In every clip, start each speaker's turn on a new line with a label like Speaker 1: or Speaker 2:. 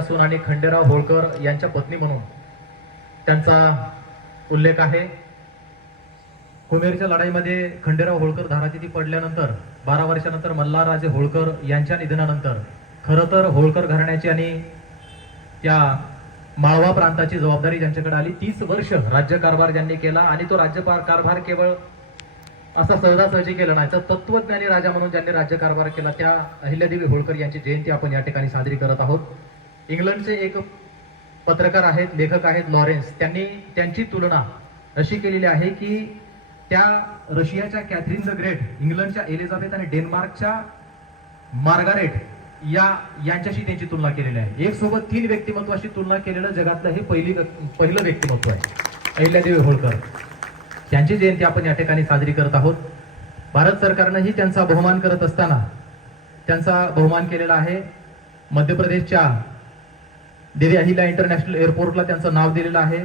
Speaker 1: असून आणि खंडेराव होळकर यांच्या पत्नी म्हणून त्यांचा उल्लेख आहे. कुमेरच्या लढाईमध्ये खंडेराव होळकर धारातिथी पडल्यानंतर बारा वर्षानंतर मल्हारराजे होळकर यांच्या निधनानंतर खरं तर होळकर घराण्याची आणि या माळवा प्रांताची जबाबदारी ज्यांच्याकडे आली तीस वर्ष राज्यकारभार ज्यांनी केला आणि तो राज्य कारभार केवळ असा सहजासहजी केला नाही तर तत्वज्ञानी राजा म्हणून ज्यांनी राज्यकारभार केला त्या अहिल्यादेवी होळकर यांची जयंती आपण या ठिकाणी साजरी करत आहोत. इंग्लंडचे एक पत्रकार आहेत लेखक आहेत लॉरेन्स. त्यांनी त्यांची तुलना अशी केलेली आहे की त्या रशियाच्या कॅथरीन द ग्रेट इंग्लंडच्या एलिझाबेथ आणि डेन्मार्कच्या मार्गारेट या यांच्याशी त्यांची तुलना केलेली आहे. एक सोबत तीन व्यक्तिमत्वाशी तुलना केलेलं जगातलं हे पहिली पहिलं व्यक्तिमत्व आहे. अहिल्यादेवी होळकर. त्यांची जयंती आपण या ठिकाणी साजरी करत आहोत. भारत सरकारनंही त्यांचा बहुमान करत असताना त्यांचा बहुमान केलेला आहे. मध्य प्रदेशच्या देवी अहिल्या इंटरनॅशनल एअरपोर्टला त्यांचं नाव दिलेलं आहे.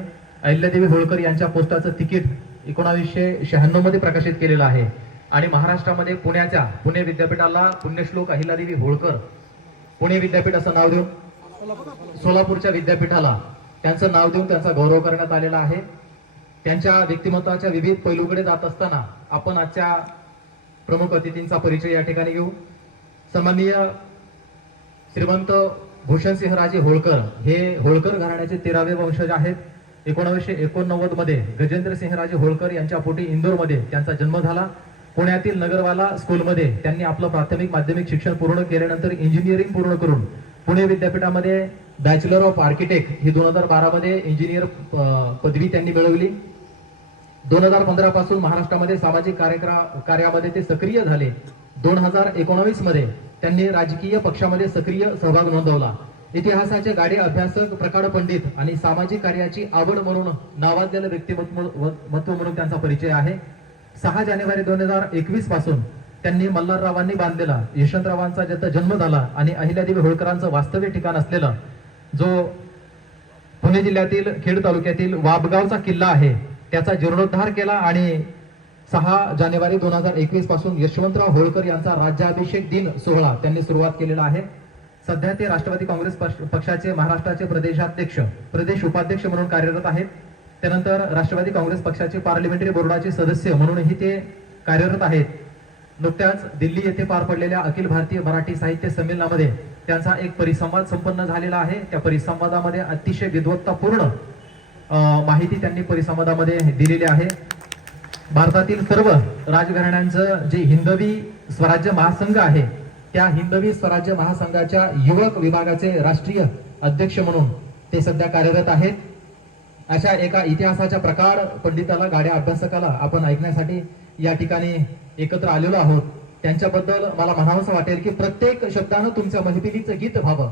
Speaker 1: अहिल्यादेवी होळकर यांच्या पोस्टाचं तिकीट एकोणावीसशे शहाण्णवमध्ये प्रकाशित केलेलं आहे. आणि महाराष्ट्रामध्ये पुण्याच्या पुणे विद्यापीठाला पुण्यश्लोक अहिल्यादेवी होळकर. पुणे विद्यापीठ असं नाव देऊन सोलापूरच्या विद्यापीठाला त्यांचं नाव देऊन त्यांचा गौरव करण्यात आलेला आहे. त्यांच्या व्यक्तिमत्वाच्या विविध पैलूकडे जात असताना आपण आजच्या प्रमुख अतिथींचा परिचय या ठिकाणी घेऊ. सन्माननीय श्रीमंत भूषणसिंहराजे होळकर हे होळकर घराण्याचे तेरावे वंशज आहेत. एकोणावीसशे एकोणनव्वदमध्ये गजेंद्र सिंहराजे होळकर यांच्या पोटी इंदोरमध्ये त्यांचा जन्म झाला. पुण्यातील नगरवाला स्कूलमध्ये त्यांनी आपलं प्राथमिक माध्यमिक शिक्षण पूर्ण केल्यानंतर इंजिनिअरिंग पूर्ण करून पुणे विद्यापीठामध्ये बॅचलर ऑफ आर्किटेक्ट ही दोन हजार बारा मध्ये इंजिनियर पदवी त्यांनी मिळवली. दोन हजार पंधरा पासून महाराष्ट्रामध्ये सामाजिक कार्यक्रम कार्यामध्ये ते सक्रिय झाले. दोन हजार एकोणावीसमध्ये त्यांनी राजकीय पक्षामध्ये सक्रिय सहभाग नोंदवला. इतिहासाचे गाडे अभ्यासक प्रकाड पंडित आणि सामाजिक कार्याची आवड म्हणून नावाजलेलं व्यक्तिमत्व महत्त्व म्हणून त्यांचा परिचय आहे. सहा जानेवारी दोन हजार एकवीसपासून त्यांनी मल्हाररावांनी बांधलेला यशवंतरावांचा ज्याचा जन्म झाला आणि अहिल्यादेवी होळकरांचं वास्तव्य ठिकाण असलेलं जो पुणे जिल्ह्यातील खेड तालुक्यातील वाबगावचा किल्ला आहे त्याचा जीर्णोद्धार केला आणि सहा जानेवारी दोन हजार एकवीसपासून यशवंतराव होळकर यांचा राज्याभिषेक दिन सोहळा त्यांनी सुरुवात केलेला आहे. सध्या ते राष्ट्रवादी काँग्रेस पक्ष- पक्षाचे महाराष्ट्राचे प्रदेशाध्यक्ष प्रदेश उपाध्यक्ष म्हणून कार्यरत आहेत. त्यानंतर राष्ट्रवादी काँग्रेस पक्षाचे पार्लिमेंटरी बोर्डाचे सदस्य म्हणूनही ते कार्यरत आहेत. नुकत्याच दिल्ली येथे पार पडलेल्या अखिल भारतीय मराठी साहित्य संमेलनामध्ये त्यांचा एक परिसंवाद संपन्न झालेला आहे. त्या परिसंवादामध्ये अतिशय विद्वत्तापूर्ण माहिती त्यांनी परिसंवादामध्ये दिलेली आहे. भारतातील सर्व राजघराण्यांचं जे हिंदवी स्वराज्य महासंघ आहे त्या हिंदवी स्वराज्य महासंघाच्या युवक विभागाचे राष्ट्रीय अध्यक्ष म्हणून ते सध्या कार्यरत आहेत. अशा एका इतिहासाच्या प्रकार पंडिताला गाड्या अभ्यासकाला आपण ऐकण्यासाठी या ठिकाणी एकत्र आलेलो आहोत. त्यांच्याबद्दल मला म्हणावंसं वाटेल की प्रत्येक शब्दानं तुमच्या मैफिलीचं गीत व्हावं.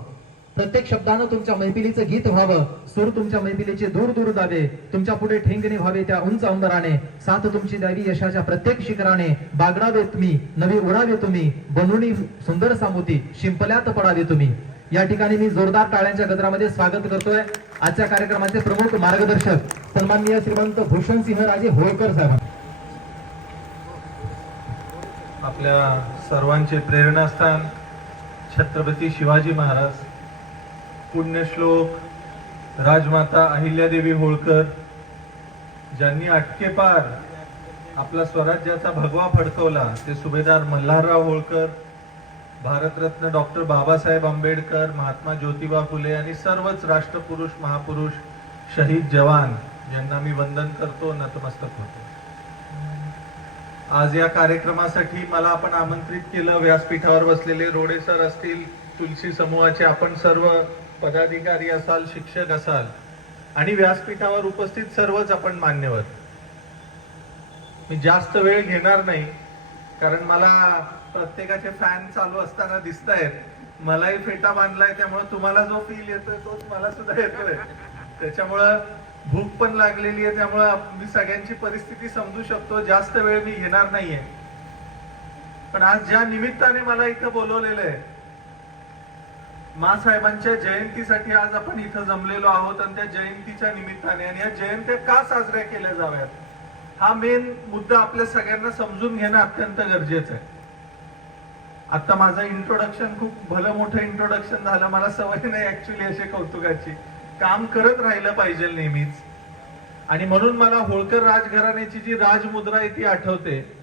Speaker 1: प्रत्येक शब्दानं तुमच्या मैफिलीचं गीत व्हावं. सूर तुमच्या मैफिलीचे दूर दूर जावे. तुमच्यापुढे ठेंगणे व्हावे त्या उंच अंबराने. साथ तुमची द्यावी यशाच्या प्रत्येक शिखराने. बागडावे तुम्ही नवी उडावे तुम्ही. बनवणी सुंदर सामोती शिंपल्यात पडावे तुम्ही. या ठिकाणी मी जोरदार टाळ्यांच्या गजरामध्ये स्वागत करतोय. आजच्या कार्यक्रमाचे प्रमुख मार्गदर्शक सन्माननीय श्रीमंत भूषण सिंह राजे होळकर साहेब.
Speaker 2: आपल्या सर्वांचे प्रेरणास्थान छत्रपती शिवाजी महाराज. पुण्यश्लोक राजमाता अहिल्यादेवी होळकर ज्यांनी अटकेपार आपला स्वराज्याचा भगवा फडकवला ते सुभेदार मल्हारराव होळकर भारतरत्न डॉक्टर बाबासाहेब आंबेडकर महात्मा ज्योतिबा फुले आणि सर्वच राष्ट्रपुरुष महापुरुष शहीद जवान यांना मी वंदन करतो नतमस्तक होतो. आज या कार्यक्रमासाठी मला आपण आमंत्रित केलं व्यासपीठावर बसलेले रोडे सर असतील तुलसी समूहाचे आपण सर्व पदाधिकारी असाल शिक्षक असाल आणि व्यासपीठावर उपस्थित सर्वच आपण मान्यवर. मी जास्त वेळ घेणार नाही कारण मला प्रत्येकाचे फॅन चालू असताना दिसत आहेत मलाही फेटा बांधलाय त्यामुळे तुम्हाला जो फील येतोय तोच मला सुद्धा येतोय. त्याच्यामुळं भूक पण लागलेली आहे त्यामुळं मी सगळ्यांची परिस्थिती समजू शकतो. जास्त वेळ मी घेणार नाहीये. पण आज ज्या निमित्ताने मला इथं बोलवलेलं आहे मासाहेबांच्या जयंतीसाठी आज आपण इथं जमलेलो आहोत आणि त्या जयंतीच्या निमित्ताने आणि या जयंत्या का साजऱ्या केल्या जाव्यात? हा मेन मुद्दा आपल्या सगळ्यांना समजून घेणं अत्यंत गरजेचं आहे. आता माझं इंट्रोडक्शन खूप भलं मोठं इंट्रोडक्शन झालं. मला सवय नाही ऍक्च्युली असे कौतुकाची. काम करत राहिलं पाहिजे नेहमीच. आणि म्हणून मला होळकर राजघराण्याची जी राजमुद्रा आहे ती आठवते.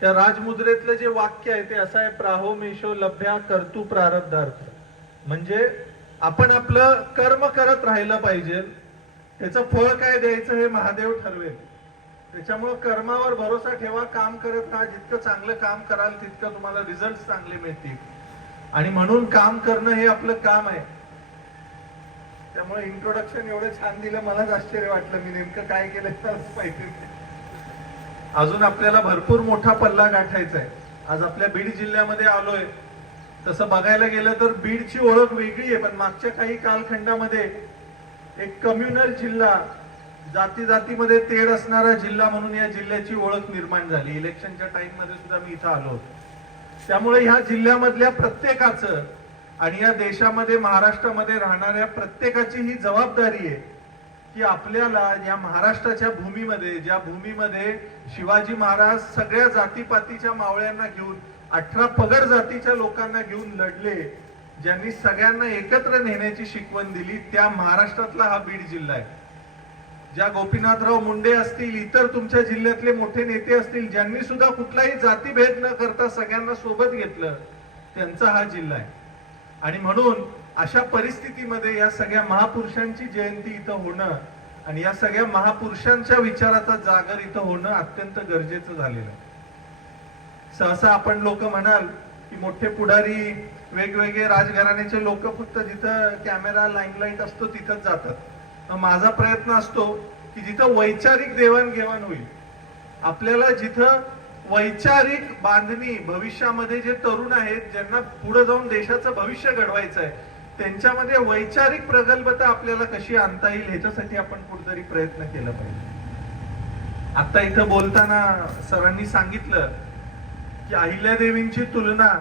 Speaker 2: त्या राजमुद्रेतलं जे वाक्य आहे ते असं आहे प्राहो मेशो लभ्या कर्तू प्रारब्धार्थ. म्हणजे आपण आपलं कर्म करत राहिलं पाहिजे. त्याचं फळ काय द्यायचं हे महादेव ठरवेल. त्याच्यामुळं कर्मावर भरोसा ठेवा काम करत राहा. जितकं चांगलं काम कराल तितकं तुम्हाला रिझल्ट चांगले मिळतील. आणि म्हणून काम करणं हे आपलं काम आहे. त्यामुळे इंट्रोडक्शन एवढं छान दिलं मलाच आश्चर्य वाटलं. मी नेमकं काय केलं मलाच माहिती अजून आपल्याला भरपूर मोठा पल्ला गाठायचा आहे. आज आपल्या बीड जिल्ह्यामध्ये आलोय. तसं बघायला गेलं तर बीडची ओळख वेगळी आहे पण मागच्या काही कालखंडामध्ये एक कम्युनल जिल्हा जाती जातीमध्ये तेढ असणारा जिल्हा म्हणून या जिल्ह्याची ओळख निर्माण झाली. इलेक्शनच्या टाइममध्ये सुद्धा मी इथं आलो होतो. त्यामुळे ह्या जिल्ह्यामधल्या प्रत्येकाचं आणि या देशामध्ये महाराष्ट्रामध्ये राहणाऱ्या प्रत्येकाची ही जबाबदारी आहे की आपल्याला या महाराष्ट्राच्या भूमीमध्ये ज्या भूमीमध्ये शिवाजी महाराज सगळ्या जातीपातीच्या मावळ्यांना घेऊन अठरा पगड जातीच्या लोकांना घेऊन लढले ज्यांनी सगळ्यांना एकत्र नेण्याची शिकवण दिली त्या महाराष्ट्रातला हा बीड जिल्हा आहे. ज्या गोपीनाथराव मुंडे असतील इतर तुमच्या जिल्ह्यातले मोठे नेते असतील ज्यांनी सुद्धा कुठलाही जातीभेद न करता सगळ्यांना सोबत घेतलं त्यांचा हा जिल्हा आहे. आणि म्हणून अशा परिस्थितीमध्ये या सगळ्या महापुरुषांची जयंती इथं होणं आणि या सगळ्या महापुरुषांच्या विचाराचा जागर इथं होणं अत्यंत गरजेचं झालेलं आहे. सहसा आपण लोक म्हणाल की मोठे पुढारी वेगवेगळे राजघराण्याचे लोक फक्त जिथं कॅमेरा लाईमलाईट असतो तिथंच जातात. माझा प्रयत्न असतो की जिथं वैचारिक देवाणघेवाण होईल आपल्याला जिथं वैचारिक बांधणी भविष्यामध्ये जे तरुण आहेत ज्यांना पुढे जाऊन देशाचं भविष्य घडवायचं आहे त्यांच्यामध्ये वैचारिक प्रगल्भता आपल्याला कशी आणता येईल ह्याच्यासाठी आपण कुठेतरी प्रयत्न केला पाहिजे. आता इथं बोलताना सरांनी सांगितलं की अहिल्यादेवींची तुलना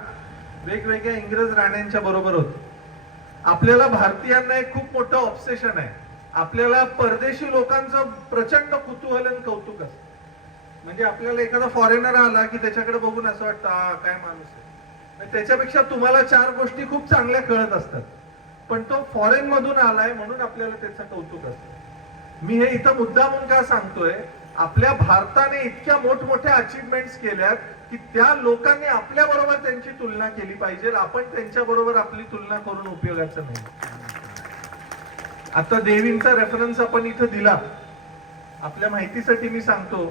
Speaker 2: वेगवेगळ्या इंग्रज राण्यांच्या बरोबर होती. आपल्याला भारतीयांना एक खूप मोठं ऑब्सेशन आहे. आपल्याला परदेशी लोकांचं प्रचंड कुतूहल आणि कौतुक असतं. म्हणजे आपल्याला एखादा फॉरेनर आला की त्याच्याकडे बघून असं वाटतं हा काय माणूस आहे. त्याच्यापेक्षा तुम्हाला चार गोष्टी खूप चांगल्या कळत असतात. पण तो फॉरेन मधून आलाय म्हणून आपल्याला त्याचं कौतुक असतं. मी हे इथं मुद्दा म्हणून का सांगतोय? आपल्या भारताने इतक्या मोठमोठ्या अचीवमेंट्स केल्यात की त्या लोकांनी आपल्या बरोबर त्यांची तुलना केली पाहिजे. आपण त्यांच्या बरोबर आपली तुलना करून उपयोगाचं नाही. आता देवींचा रेफरन्स आपण इथं दिला. आपल्या माहितीसाठी मी सांगतो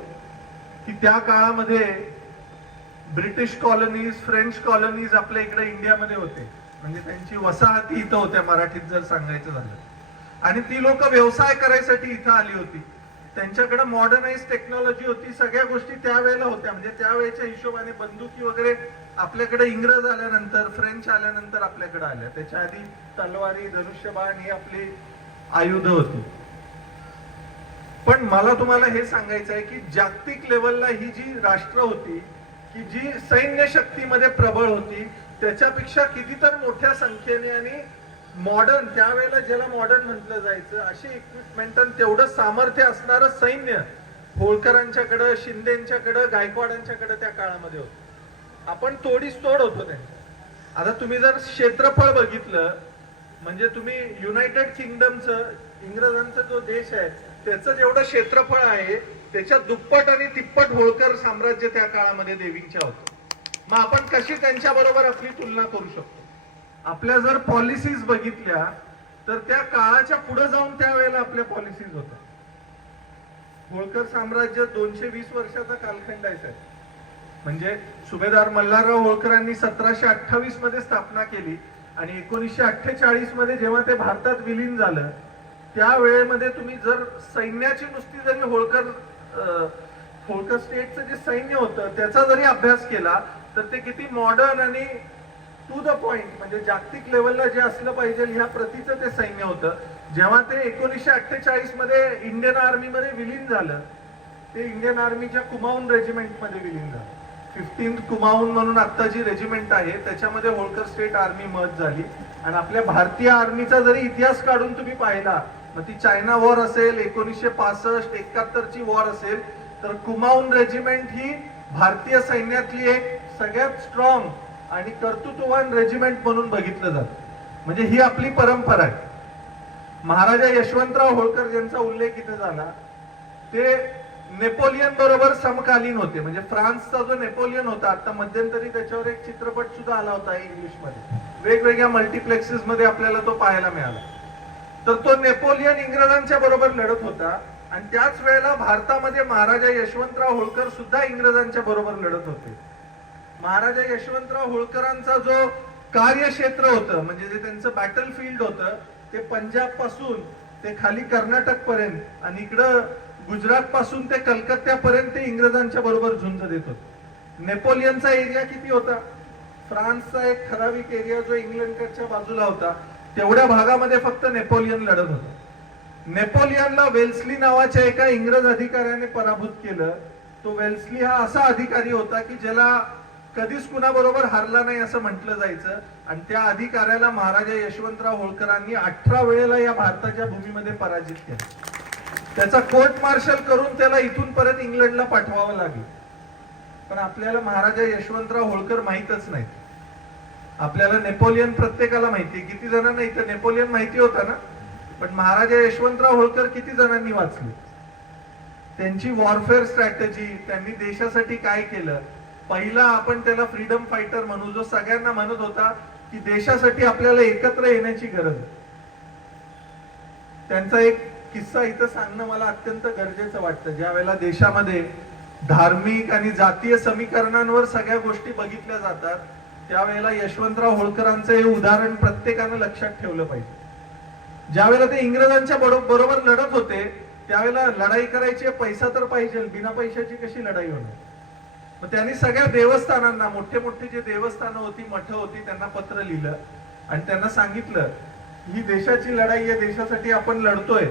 Speaker 2: की त्या काळामध्ये ब्रिटिश कॉलनीज फ्रेंच कॉलनीज आपल्या इकडे इंडियामध्ये होते. म्हणजे त्यांची वसाहती इथं होत्या मराठीत जर सांगायचं झालं. आणि ती लोक व्यवसाय करायसाठी इथं आली होती. त्यांच्याकडे मॉडर्नाइज टेक्नॉलॉजी होती सगळ्या गोष्टी त्यावेळेला होत्या. म्हणजे त्यावेळेच्या हिशोबाने बंदुकी वगैरे आपल्याकडे इंग्रज आल्यानंतर फ्रेंच आल्यानंतर आपल्याकडे आल्या. त्याच्या आधी तलवारी धनुष्यबाण ही आपली आयुध होती. पण मला तुम्हाला हे सांगायचं आहे की जागतिक लेवलला ही जी राष्ट्र होती की जी सैन्य शक्तीमध्ये प्रबळ होती त्याच्यापेक्षा कितीतर मोठ्या संख्येने आणि मॉडर्न त्यावेळेला ज्याला मॉडर्न म्हटलं जायचं असे इक्विपमेंट आणि तेवढं सामर्थ्य असणारं सैन्य होळकरांच्याकडं शिंदेच्याकडं गायकवाडांच्याकडं त्या काळामध्ये होतं. आपण तोडीस तोड होतो ते. आता तुम्ही जर क्षेत्रफळ बघितलं म्हणजे तुम्ही युनायटेड किंगडमचं इंग्रजांचा जो देश आहे त्याचं जेवढं क्षेत्रफळ आहे त्याच्या दुप्पट आणि तिप्पट होळकर साम्राज्य त्या काळामध्ये देवींच्या होतं. मग आपण कशी त्यांच्या बरोबर आपली तुलना करू शकतो? आपल्या जर पॉलिसीज बघितल्या तर त्या काळाच्या पुढे जाऊन त्यावेळेला आपल्या पॉलिसीज होत्या होळकर साम्राज्य दोनशे वीस वर्षाचा कालखंड आहे साहेब. म्हणजे सुभेदार मल्हारराव होळकरांनी सतराशे अठ्ठावीसमध्ये स्थापना केली आणि एकोणीसशे अठ्ठेचाळीसमध्ये जेव्हा ते भारतात विलीन झालं त्या वेळेमध्ये तुम्ही जर सैन्याची नुसती जरी होळकर होळकर स्टेटचं जे सैन्य होतं त्याचा जरी अभ्यास केला तर ते किती मॉडर्न आणि टू द पॉइंट म्हणजे जागतिक लेवलला जे असलं पाहिजे ह्या प्रतीचं ते सैन्य होतं. जेव्हा ते एकोणीसशे अठ्ठेचाळीसमध्ये इंडियन आर्मी मध्ये विलीन झालं ते इंडियन आर्मीच्या कुमाऊन रेजिमेंटमध्ये विलीन झालं. फिफ्टीन कुमाऊन म्हणून आता जी रेजिमेंट आहे त्याच्यामध्ये होळकर स्टेट आर्मी मत झाली. आणि आपल्या भारतीय आर्मीचा जरी इतिहास काढून तुम्ही पाहिला मग ती चायना वॉर असेल एकोणीसशे पासष्ट एकाहत्तर ची वॉर असेल तर कुमाऊन रेजिमेंट ही भारतीय सैन्यातली एक सगळ्यात स्ट्रॉंग आणि कर्तृत्ववान रेजिमेंट म्हणून बघितलं जातं. म्हणजे ही आपली परंपरा आहे. महाराजा यशवंतराव होळकर ज्यांचा उल्लेख इथे झाला ते नेपोलियन बरोबर समकालीन होते. म्हणजे फ्रान्सचा जो नेपोलियन होता आता मध्यंतरी त्याच्यावर एक चित्रपट सुद्धा आला होता इंग्लिशमध्ये वेगवेगळ्या मल्टिप्लेक्सेस मध्ये आपल्याला तो पाहायला मिळाला. तर तो नेपोलियन इंग्रजांच्या बरोबर लढत होता आणि त्याच वेळेला भारतामध्ये महाराजा यशवंतराव होळकर सुद्धा इंग्रजांच्या बरोबर लढत होते. महाराजा यशवंतराव होळकरांचा जो कार्यक्षेत्र होतं म्हणजे जे त्यांचं बॅटल फील्ड होतं ते पंजाबपासून ते खाली कर्नाटक पर्यंत आणि इकडं गुजरात पासून ते कलकत्त्यापर्यंत ते इंग्रजांच्या बरोबर झुंज देत होते. नेपोलियनचा एरिया किती होता? फ्रान्सचा एक ठराविक एरिया जो इंग्लंडकडच्या बाजूला होता तेवढ्या भागामध्ये फक्त नेपोलियन लढत होता. नेपोलियनला वेल्सली नावाच्या एका इंग्रज अधिकाऱ्याने पराभूत केलं. तो वेल्सली हा असा अधिकारी होता की ज्याला कधीच कुणाबरोबर हारला नाही असं म्हटलं जायचं. आणि त्या अधिकाऱ्याला महाराजा यशवंतराव होळकरांनी अठरा वेळेला या भारताच्या भूमीमध्ये पराजित केलं. त्याचा कोर्ट मार्शल करून त्याला इथून परत इंग्लंडला पाठवावं लागेल. पण आपल्याला महाराजा यशवंतराव होळकर माहीतच नाही आपल्याला नेपोलियन प्रत्येकाला माहिती आहे. किती जणांना इथं नेपोलियन माहिती होता ना? पण महाराजा यशवंतराव होळकर किती जणांनी वाचले? त्यांची वॉरफेअर स्ट्रॅटेजी त्यांनी देशासाठी काय केलं? पहिला आपण त्याला फ्रीडम फायटर म्हणू जो सगळ्यांना म्हणत होता की देशासाठी आपल्याला एकत्र येण्याची गरज त्यांचा एक किस्सा इथं सांगणं मला अत्यंत गरजेचं वाटतं. ज्या वेळेला देशामध्ये धार्मिक आणि जातीय समीकरणांवर सगळ्या गोष्टी बघितल्या जातात त्यावेळेला यशवंतराव होळकरांचं हे उदाहरण प्रत्येकानं लक्षात ठेवलं पाहिजे. ज्या वेळेला ते इंग्रजांच्या बरो- बरोबर लढत होते त्यावेळेला लढाई करायची पैसा तर पाहिजे बिना पैशाची कशी लढाई होणार? मग त्यांनी सगळ्या देवस्थानांना मोठे मोठे जे देवस्थानं होती मठ होती त्यांना पत्र लिहिलं. आणि त्यांना सांगितलं ही देशाची लढाई आहे देशासाठी आपण लढतोय.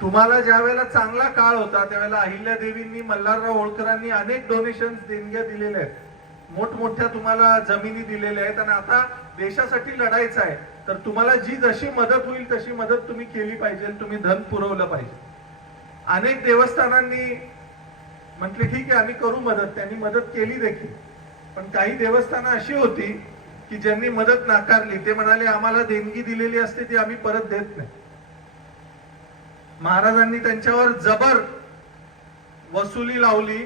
Speaker 2: तुम्हाला ज्या वेळेला चांगला काळ होता त्यावेळेला अहिल्या देवींनी मल्हारराव होळकरांनी अनेक डोनेशन देणग्या दिलेल्या आहेत. मोठमोठ्या तुम्हाला जमिनी दिलेल्या आहेत आणि आता देशासाठी लढायचं आहे. तर तुम्हाला जी जशी मदत होईल तशी मदत तुम्ही केली पाहिजे तुम्ही धन पुरवलं पाहिजे. अनेक देवस्थानांनी म्हटले ठीक आहे आम्ही करू मदत. त्यांनी मदत केली देखील. पण काही देवस्थानं अशी होती की ज्यांनी मदत नाकारली ते म्हणाले आम्हाला देणगी दिलेली असते ती आम्ही परत देत नाही. महाराजांनी त्यांच्यावर जबर वसुली लावली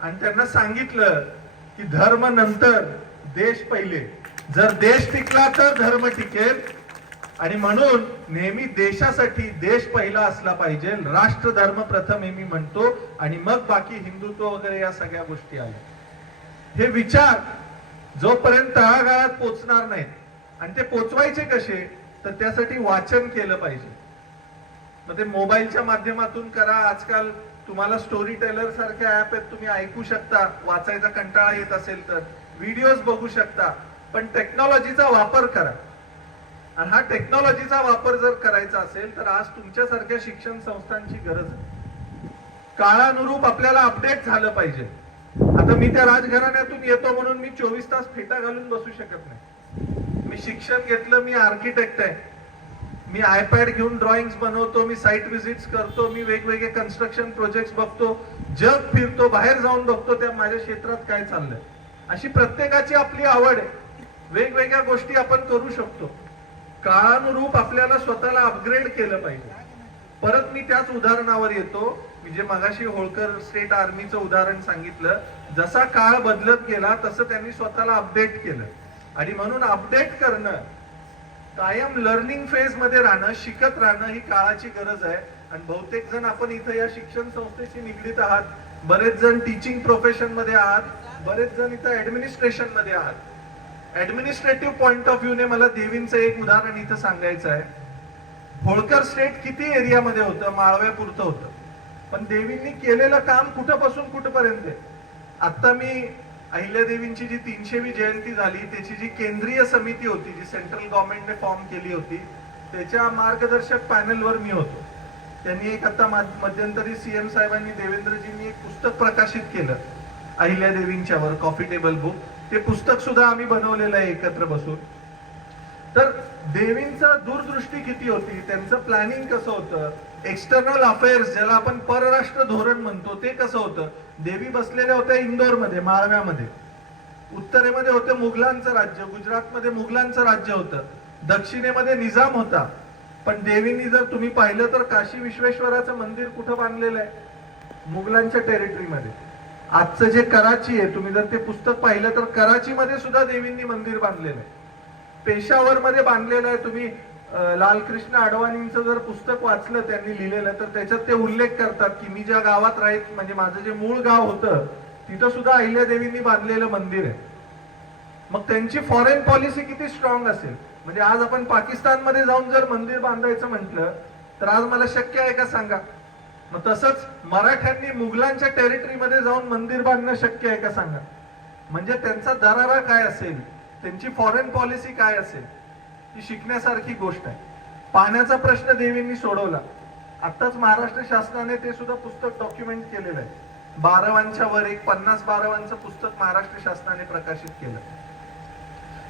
Speaker 2: आणि त्यांना सांगितलं की धर्म नंतर देश पहिले. जर देश टिकला तर धर्म टिकेल आणि म्हणून नेहमी देशासाठी देश पहिला असला पाहिजे. राष्ट्र धर्म प्रथम हे मी म्हणतो. आणि मग बाकी हिंदुत्व वगैरे या सगळ्या गोष्टी आल्या हे विचार जोपर्यंत तळागाळात पोचणार नाहीत आणि ते पोचवायचे कसे तर त्यासाठी वाचन केलं पाहिजे. मग ते मोबाईलच्या माध्यमातून करा. आजकाल तुम्हाला स्टोरी टेलर सारख्या ऍप आहेत तुम्ही ऐकू शकता. वाचायचा कंटाळा येत असेल तर. व्हिडिओज बघू शकता. पण टेक्नॉलॉजीचा वापर करा. आणि हा टेक्नॉलॉजीचा वापर जर करायचा असेल तर आज तुमच्यासारख्या शिक्षण संस्थांची गरज आहे. काळानुरूप आपल्याला अपडेट झालं पाहिजे. आता मी त्या राजघराण्यातून येतो म्हणून मी चोवीस तास फेटा घालून बसू शकत नाही. मी शिक्षण घेतलं मी आर्किटेक्ट आहे. मी आयपॅड घेऊन ड्रॉइंग्स बनवतो मी साईट व्हिजिट्स करतो मी वेगवेगळे कन्स्ट्रक्शन प्रोजेक्ट बघतो जग फिरतो बाहेर जाऊन बघतो त्या माझ्या क्षेत्रात काय चाललंय. अशी प्रत्येकाची आपली आवड आहे. वेगवेगळ्या गोष्टी आपण करू शकतो. काळानुरूप आपल्याला स्वतःला अपग्रेड केलं पाहिजे. परत मी त्याच उदाहरणावर येतो. मी जे मगाशी होळकर स्टेट आर्मीचं उदाहरण सांगितलं जसा काळ बदलत गेला तसं त्यांनी स्वतःला अपडेट केलं. आणि म्हणून अपडेट करणं कायम लर्निंग फेजमध्ये राहणं शिकत राहणं ही काळाची गरज आहे. आणि बहुतेक जण आपण इथं या शिक्षण संस्थेशी निगडीत आहात. बरेच जण टीचिंग प्रोफेशनमध्ये आहात. बरेच जण इथं ऍडमिनिस्ट्रेशनमध्ये आहात. ऍडमिनिस्ट्रेटिव्ह पॉइंट ऑफ व्ह्यूने मला देवींचं एक उदाहरण इथं सांगायचं आहे. होळकर स्टेट किती एरियामध्ये होतं? माळव्यापुरतं होतं. पण देवींनी केलेलं काम कुठंपासून कुठपर्यंत आहे? आता मी अहिल्यादेवींची जी तीनशेवी जयंती झाली त्याची जी केंद्रीय समिती होती जी सेंट्रल गव्हर्नमेंटने फॉर्म केली होती त्याच्या मार्गदर्शक पॅनलवर मी होतो. त्यांनी एक आता मध्यंतरी सीएम साहेबांनी देवेंद्रजींनी एक पुस्तक प्रकाशित केलं अहिल्यादेवींच्यावर कॉफी टेबल बुक ते पुस्तक सुद्धा आम्ही बनवलेलं आहे एकत्र बसून. तर देवींचा दूरदृष्टी किती होती त्यांचं प्लॅनिंग कसं होतं एक्सटर्नल अफेअर्स ज्याला आपण परराष्ट्र धोरण म्हणतो ते कसं होतं? देवी बसलेल्या होत्या इंदोरमध्ये माळव्यामध्ये उत्तरेमध्ये होतं मुघलांचं राज्य गुजरातमध्ये मुघलांचं राज्य होतं. दक्षिणेमध्ये निजाम होता. पण देवींनी जर तुम्ही पाहिलं तर काशी विश्वेश्वराचं मंदिर कुठं बांधलेलं आहे? मुघलांच्या टेरिटरीमध्ये आजचं जे कराची आहे तुम्ही जर ते पुस्तक पाहिलं तर कराचीमध्ये सुद्धा देवींनी मंदिर बांधलेलं आहे. पेशावर मध्ये बांधलेलं आहे. तुम्ही लालकृष्ण अडवाणींचं जर पुस्तक वाचलं त्यांनी लिहिलेलं तर त्याच्यात ते उल्लेख करतात की मी ज्या गावात राहीत म्हणजे माझं जे मूळ गाव होतं तिथं सुद्धा अहिल्यादेवींनी बांधलेलं मंदिर आहे. मग त्यांची फॉरेन पॉलिसी किती स्ट्रॉंग असेल? म्हणजे आज आपण पाकिस्तानमध्ये जाऊन जर मंदिर बांधायचं म्हटलं तर आज मला शक्य आहे का सांगा? मग तसंच मराठ्यांनी मुघलांच्या टेरिटरीमध्ये जाऊन मंदिर बांधणं शक्य आहे का सांगा? म्हणजे त्यांचा दरारा काय असेल? त्यांची फॉरेन पॉलिसी काय असेल? ही शिकण्यासारखी गोष्ट आहे. पाण्याचा प्रश्न देवींनी सोडवला. आताच महाराष्ट्र शासनाने ते सुद्धा पुस्तक डॉक्युमेंट केलेलं आहे. बारावांच्या वर एक पन्नास बारावांचं पुस्तक महाराष्ट्र शासनाने प्रकाशित केलं.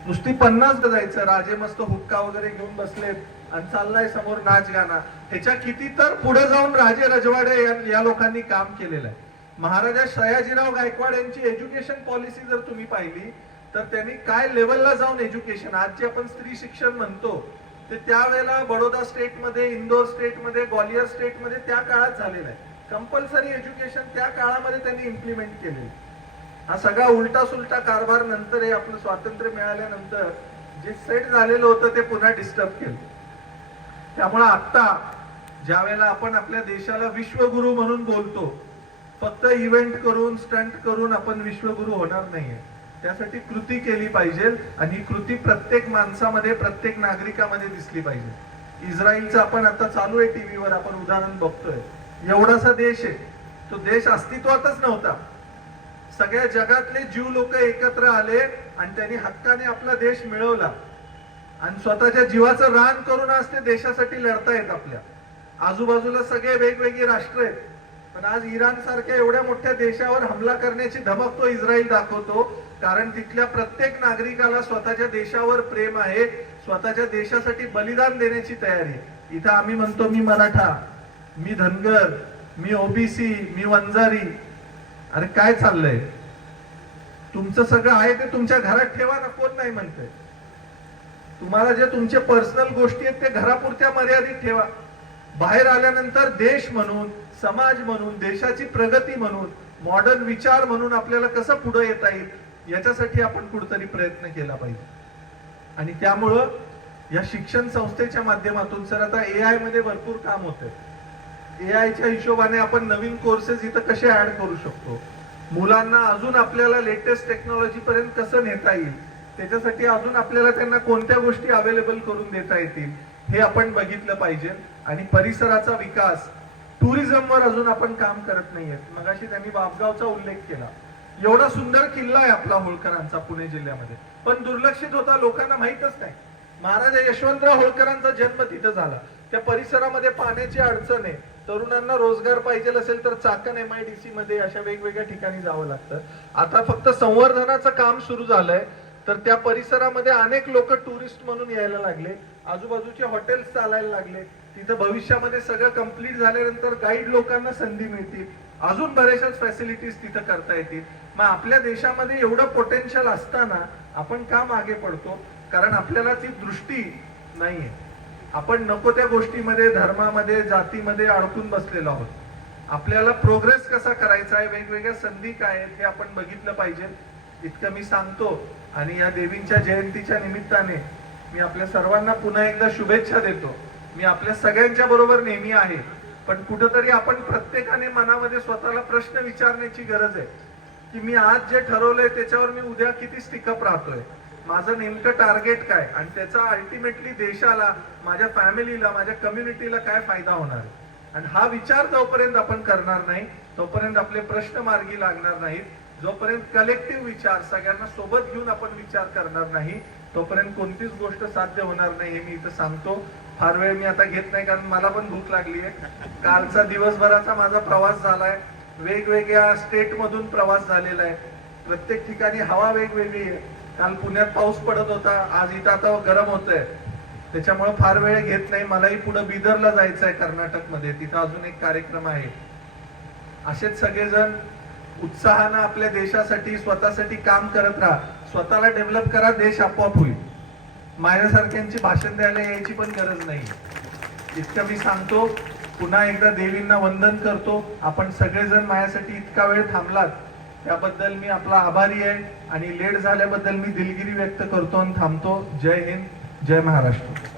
Speaker 2: नुसती पन्नास जायचं राजे मस्त हुक्का वगैरे घेऊन बसलेत. आणि चाललाय समोर नाच गाणं. ह्याच्या किती तर पुढे जाऊन राजे रजवाडे या- लोकांनी काम केलेलं आहे. महाराजा सयाजीराव गायकवाड यांची एज्युकेशन पॉलिसी जर तुम्ही पाहिली तर त्यांनी काय लेवलला जाऊन एज्युकेशन आज जे आपण स्त्री शिक्षण म्हणतो ते त्यावेळेला बडोदा स्टेटमध्ये इंदोर स्टेटमध्ये ग्वालियर स्टेटमध्ये त्या काळात झालेलं आहे. कंपल्सरी एज्युकेशन त्या काळामध्ये त्यांनी इम्प्लिमेंट केलेलं हा सगळा उलटा सुलटा कारभार नंतर हे आपलं स्वातंत्र्य मिळाल्यानंतर जे सेट झालेलं होतं ते पुन्हा डिस्टर्ब केलं. त्यामुळे आता ज्या वेळेला आपण आपल्या देशाला विश्वगुरु म्हणून बोलतो फक्त इव्हेंट करून स्टंट करून आपण विश्वगुरु होणार नाहीये. त्यासाठी कृती केली पाहिजे आणि ही कृती प्रत्येक माणसामध्ये प्रत्येक नागरिकामध्ये दिसली पाहिजे. इस्रायलचं आपण आता चालू आहे टीव्हीवर आपण उदाहरण बघतोय. एवढासा देश आहे. तो देश अस्तित्वातच नव्हता. सगळ्या जगातले जीव लोक एकत्र आले आणि त्यांनी हक्काने आपला देश मिळवला. आणि स्वतःच्या जीवाचं रान करून आज ते देशासाठी लढतायत आपल्या. आजूबाजूला सगळे वेगवेगळे राष्ट्र आहेत. पण आज इराण सारख्या एवढ्या मोठ्या देशावर हमला करण्याची धमक तो इस्रायल दाखवतो कारण तिथल्या प्रत्येक नागरिकाला स्वतःच्या देशावर प्रेम आहे स्वतःच्या देशासाठी बलिदान देण्याची तयारी इथं आम्ही म्हणतो मी मराठा मी धनगर मी ओबीसी मी वंजारी. अरे काय चाललंय? तुमचं सगळं आहे ते तुमच्या घरात ठेवा ना कोण नाही म्हणतंय? तुम्हाला जे तुमचे पर्सनल गोष्टी आहेत ते घरापुरत्या मर्यादित ठेवा. बाहेर आल्यानंतर देश म्हणून समाज म्हणून देशाची प्रगती म्हणून मॉडर्न विचार म्हणून आपल्याला कसं पुढे येता येईल याच्यासाठी आपण कुठतरी प्रयत्न केला पाहिजे. आणि त्यामुळं या शिक्षण संस्थेच्या माध्यमातून सर आता ए आयमध्ये भरपूर काम होतंय. ए आयच्या हिशोबाने आपण नवीन कोर्सेस इथं कसे ऍड करू शकतो? मुलांना अजून आपल्याला लेटेस्ट टेक्नॉलॉजी पर्यंत कसं नेता येईल? त्याच्यासाठी अजून आपल्याला त्यांना कोणत्या गोष्टी अवेलेबल करून देता येतील हे आपण बघितलं पाहिजे. आणि परिसराचा विकास टुरिझमवर अजून आपण काम करत नाहीये मगाशी त्यांनी बापगावचा उल्लेख केला. एवढा सुंदर किल्ला आहे आपला होळकरांचा पुणे जिल्ह्यामध्ये. पण दुर्लक्षित होता लोकांना माहीतच नाही. महाराजा यशवंतराव होळकरांचा जन्म तिथं झाला. त्या परिसरामध्ये पाण्याची अडचण आहे. तरुणांना रोजगार पाहिजे असेल तर Chakan M I D C मध्ये अशा वेगवेगळ्या ठिकाणी जावं लागतं. आता फक्त संवर्धनाचं काम सुरू झालंय. तर त्या परिसरामध्ये अनेक लोक टुरिस्ट म्हणून यायला लागले आजूबाजूचे हॉटेल्स चालायला लागले तिथं भविष्यामध्ये सगळं कंप्लीट झाल्यानंतर गाईड लोकांना संधी मिळतील. अजून बऱ्याचशाच फॅसिलिटीज तिथं करता येतील. मग आपल्या देशामध्ये एवढं पोटेन्शियल असताना आपण का मागे पडतो? कारण आपल्याला ती दृष्टी नाहीये. आपण नको त्या गोष्टीमध्ये धर्मामध्ये जातीमध्ये अडकून बसलेलो आहोत. आपल्याला प्रोग्रेस कसा करायचा आहे वेगवेगळ्या संधी काय आहेत हे आपण बघितलं पाहिजे. इतकं मी सांगतो. आणि या देवींच्या जयंतीच्या निमित्ताने मी आपल्या सर्वांना पुन्हा एकदा शुभेच्छा देतो. मी आपल्या सगळ्यांच्या बरोबर नेहमी आहे. पण कुठंतरी आपण प्रत्येकाने मनामध्ये स्वतःला प्रश्न विचारण्याची गरज आहे. की मी आज जे ठरवलंय त्याच्यावर मी उद्या किती स्टिकअप राहतोय? माझं नेमकं टार्गेट काय? आणि त्याचा अल्टिमेटली देशाला माझ्या फॅमिलीला माझ्या कम्युनिटीला काय फायदा होणार? आणि हा विचार जोपर्यंत आपण करणार नाही. तोपर्यंत आपले प्रश्न मार्गी लागणार नाहीत. जोपर्यंत कलेक्टिव्ह विचार सगळ्यांना सोबत घेऊन आपण विचार करणार नाही तोपर्यंत कोणतीच गोष्ट साध्य होणार नाही हे मी इथं सांगतो. फार वेळ मी आता घेत नाही कारण मला पण भूक लागली आहे कालचा दिवसभराचा माझा प्रवास झालाय. वेगवेगळ्या स्टेट मधून प्रवास झालेला आहे. प्रत्येक ठिकाणी हवा वेगवेगळी आहे. काल पुण्यात पाऊस पडत होता. आज इथं आता गरम होतंय. त्याच्यामुळे फार वेळ घेत नाही. मलाही पुढे बिदरला जायचं आहे कर्नाटकमध्ये. तिथं अजून एक कार्यक्रम आहे. असेच सगळेजण उत्साहानं आपल्या देशासाठी स्वतःसाठी काम करत राहा. स्वतःला डेव्हलप करा देश आपोआप होईल. माझ्यासारख्यांची भाषण द्यायला यायची पण गरज नाही. इतकं मी सांगतो पुन्हा एकदा देवींना वंदन करतो. आपण सगळेजण माझ्यासाठी इतका वेळ थांबलात त्याबद्दल मी आपला आभारी आहे आणि लेट झाल्याबद्दल मी दिलगिरी व्यक्त करतो आणि थांबतो. जय हिंद जय महाराष्ट्र.